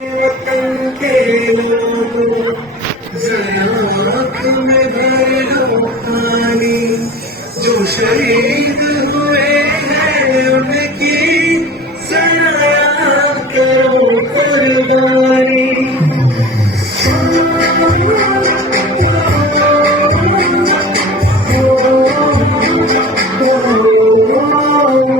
वतन के लोगों जरा आँख में भर लो पानी। जो शहीद हुए हैं उनकी सराया करो कुर्बानी।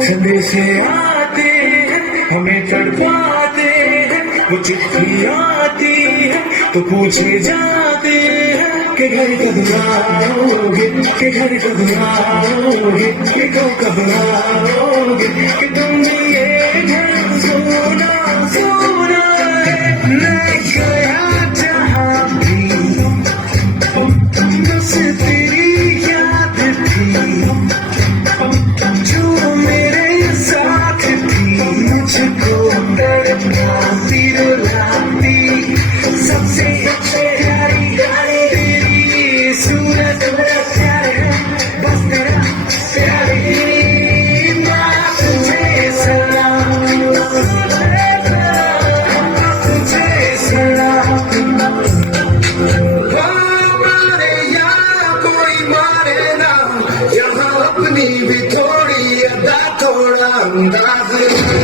संदेश आते हैं हमें तड़पाते हैं, वो चिट्ठी आती है तो पूछे जाते हैं कि घर कब आओगे, कि घर कब आओगे, कि कब आओगे, कि तुम ये घर सोना सोना है। मैं गया जहाँ भी बस तेरी याद थी, जो मेरे साथ थी मुझको तड़पाती रुलाती। सबसे प्यारी गाड़ी तेरी सूरत मेरा प्यार है, बस तेरा प्यारी माँ तुझे सलाम, तुझे सलाम। मारे या कोई मारे ना, यहाँ अपनी भी थोड़ी अदा थोड़ा अंदाज है।